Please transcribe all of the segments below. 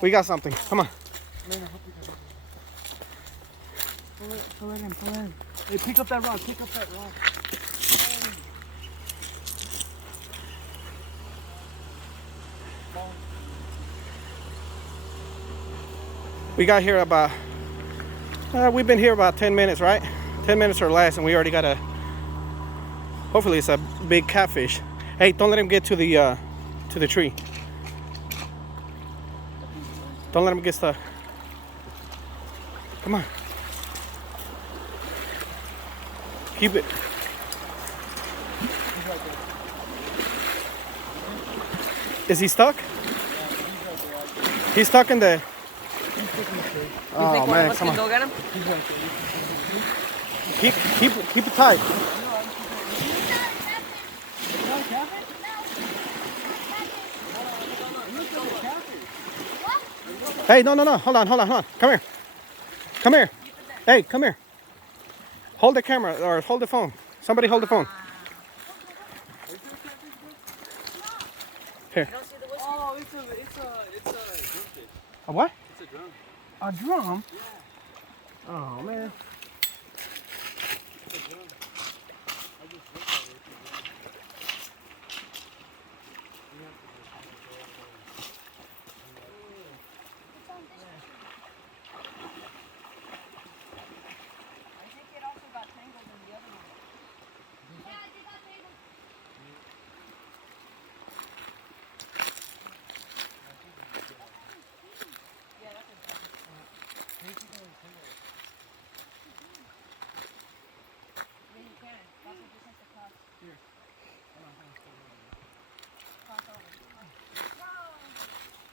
We got something. Come on. Pull it in. Hey, pick up that rod. We got here about, we've been here about 10 minutes, right? 10 minutes or less, and we already got hopefully it's a big catfish. Hey, don't let him get to the tree. Don't let him get stuck. Come on. Keep it. Is he stuck? He's stuck in the... Oh man, come on. Go get him? Keep it tight. Hey, no. Hold on. Come here. Hey, come here. Hold the camera or hold the phone. Somebody hold the phone. Here. Oh, it's a A what? It's a drum. A drum? Yeah. Oh man. It's a drum. I just looked at it. I think it also got tangled in the other one. Yeah, they got tangled. Yeah, that's a drum. Yeah, you can. That's what just has to cross. Here. Cross over. No!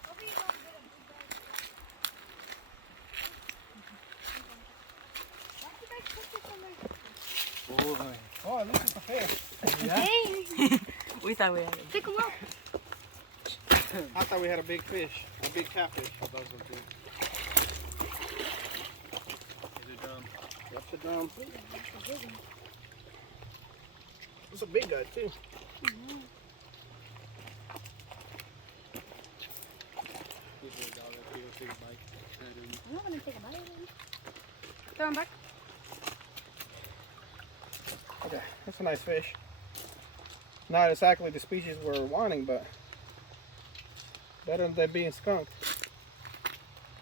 Hope you don't get him. Why'd you guys put this on there? Boy. Oh, at least it's a fish. Hey! We thought we had it. Pick him up. I thought we had a big fish, a big catfish. Those were good. It's a drum. That's a drum. It's a big guy too. I'm not gonna take a bite of him. Throw him back. Okay, that's a nice fish. Not exactly the species we're wanting, but better than being skunked.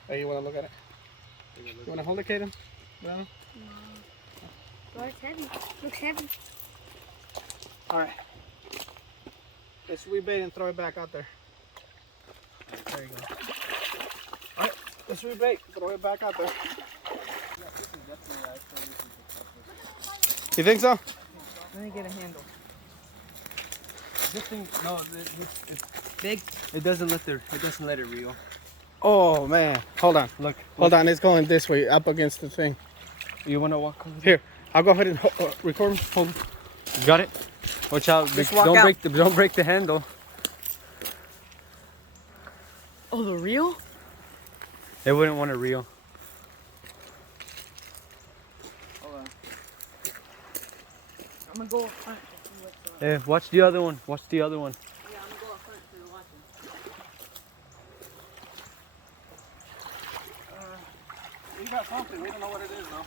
Hey, you want to look at it? You want to hold it, Kaden? No? Well, it's heavy. Looks heavy. All right. Let's rebait and throw it back out there. There you go. All right, let's rebait, throw it back out there. You think so? Let me get a handle. This thing, no, it's big. It doesn't let it reel. Oh man, hold on. Look. Hold on, it's going this way, up against the thing. You wanna walk over Here, I'll go ahead and record. Hold. You got it? Watch out! Just walk don't out. don't break the handle. Oh, the reel? They wouldn't want to reel. Hold on. I'm gonna go up front to see what's up. Hey, watch the other one. Watch the other one. Yeah, I'm gonna go up front so you're watching. We got something. We don't know what it is though.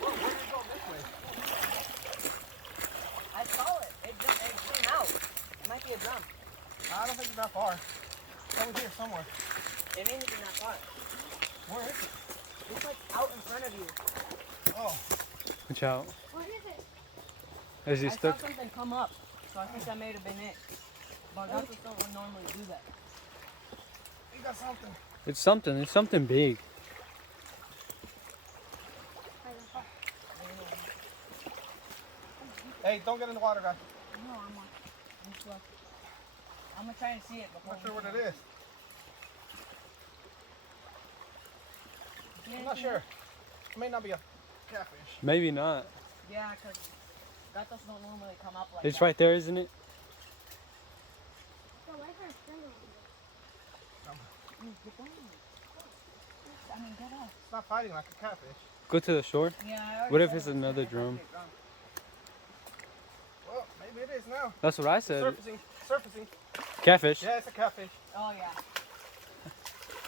Whoa, where did it go this way? I saw it. It came out. It might be a drum. I don't think it's that far. It's over here somewhere. It may be not far. Where is it? It's like out in front of you. Oh. Watch out. What is it? Is he I saw stuck? something come up, so I think that may have been it. But that's what don't normally do that. We got something. It's something. It's something big. Hey, don't get in the water, guy. No, I'm not. I'm slow. I'm gonna try and see it I'm before. not sure what it is. I'm not sure. It may not be a catfish. Maybe not. Yeah, because gatos don't normally come up like It's that. right there, isn't it? I mean, get up. It's not fighting like a catfish. Go to the shore. Yeah, I already What if said it's it. another drum? Well, maybe it is now. That's what I said. Surfacing. catfish. Yeah, it's a catfish. Oh yeah.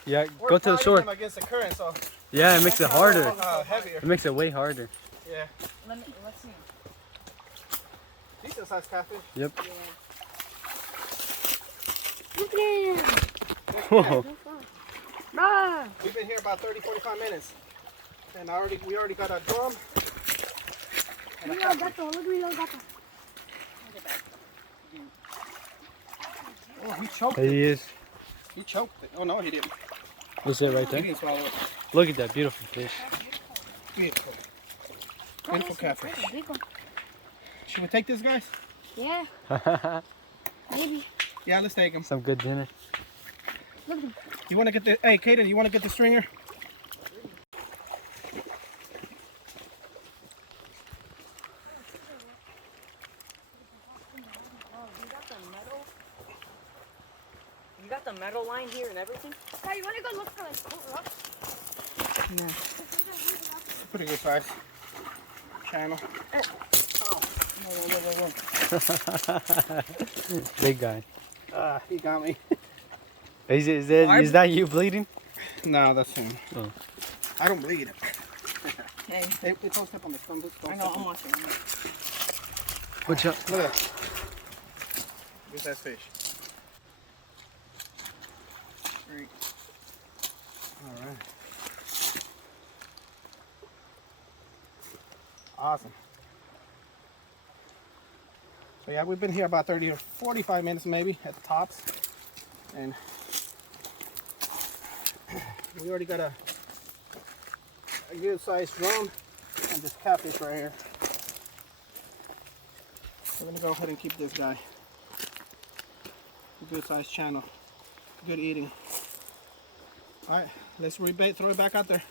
Yeah, We're go to the fighting shore. them against the current, so Yeah, it makes it harder. heavier. It makes it way harder. Yeah. Let's see. Decent sized catfish. Yep. Look at him. Whoa. Bruh. We've been here about 30-45 minutes. And we already got a drum. And a Look at catfish. Gato. Look at little Gato. Oh, he choked There it. he is. He choked it. Oh, no, he didn't. That's it right He there. didn't swallow it. Look at that beautiful fish. Beautiful. Beautiful catfish. That's a big one. Should we take this, guys? Yeah, maybe. Yeah, let's take him. Some good dinner. Look at him. You want to get the... Hey, Kaden, you want to get the stringer? You got the metal line here and everything? Hey, you want to go look for like cool rocks? Pretty good size channel. Oh. Whoa. Big guy. He got me. Is that you bleeding? No, that's him. Oh. I don't bleed. Hey. Hey, don't step on this. Don't I know, I'm watching. What's up? Look at that. Look at that fish. Great. All right. Awesome. So yeah, we've been here about 30 or 45 minutes maybe at the tops. And we already got a good sized drum and this catfish right here. We're gonna go ahead and keep this guy. Good sized channel. Good eating. Alright, let's rebait, throw it back out there.